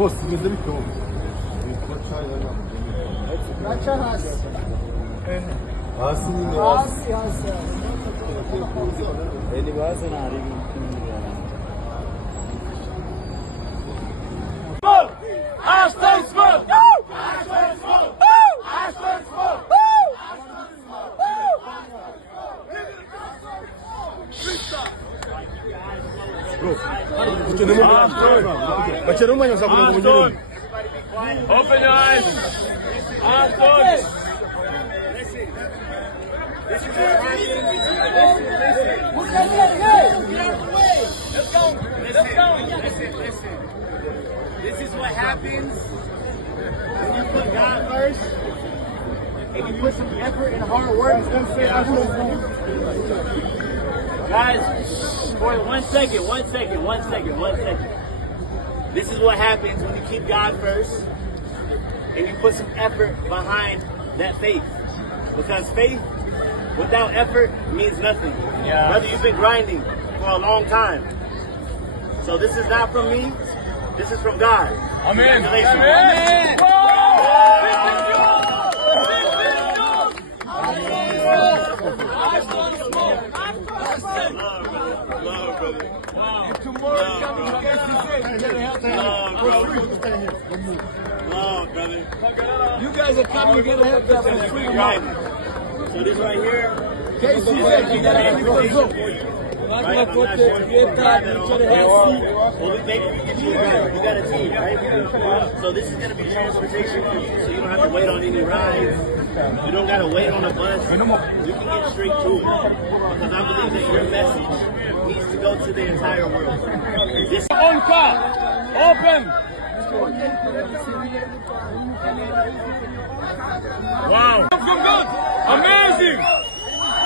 Postimizde bitti oğlum. Ashton Small! Ashton Small! Ashton Small! Ashton! Open your eyes! Ashton! Listen. This is what happens when you put God first and you put some effort and hard work. Guys, for 1 second. This is what happens when you keep God first and you put some effort behind that faith. Because faith without effort means nothing. Yeah. Brother, you've been grinding for a long time. So this is not from me. This is from God. Amen. Amen. Love, brother. And tomorrow coming, love, brother. You guys are coming, you're gonna have that for free. So this right here, you gotta have everything for you. Right? I'm not sure if you got that on. Well, we got a team, right? So this is going to be transportation for you, so you don't have to wait on any rides. You don't got to wait on a bus. You can get straight to it. Because I believe that your message needs to go to the entire world. This own car, open. Wow. Good. Amazing.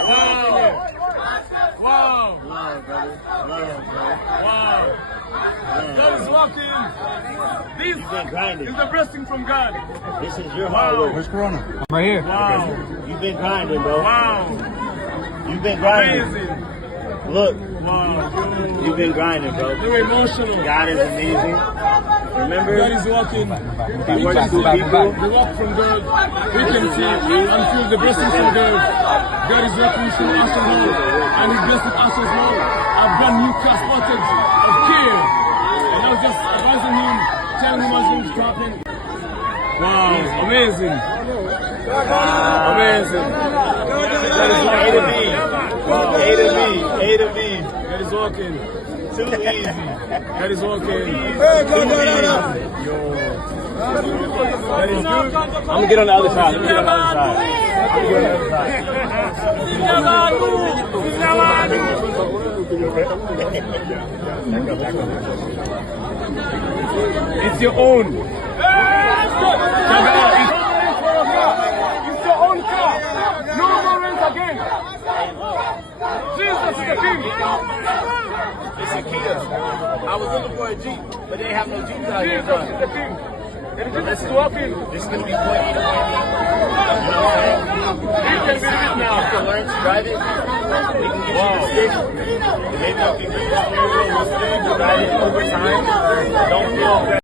Wow. Wow. Love, brother. Wow. God is walking. This is the blessing from God. This is your hard work. Where's Corona? I'm right here. Wow. You've been grinding, bro. Wow. You've been grinding. Amazing. Look. Wow. You've been grinding, bro. You're emotional. God is amazing. Remember, God is walking. He works with people. The walk from God. We can see and feel the blessings from God. God is working through Ashton Hall, and He's blessing Ashton Small. I've got new class package of care, and I was just advising him, telling him what's going to happen. Wow, amazing. Amazing. That is like A to B. Wow. A to B. God is walking. Too easy. God is walking. Yo. I'm gonna get on the other side. It's your own. It's your own car. No more rent again. Jesus is the king. It's a Kia. I was looking for a Jeep, but they have no Jeeps out here. Jesus is the king. And Jesus is walking. This is gonna be point A to point B. You know what I'm saying? You can believe it now. You can learn to drive it. We can get you the stick. And maybe I can get you the steering wheel. We'll still ride it over time. Don't feel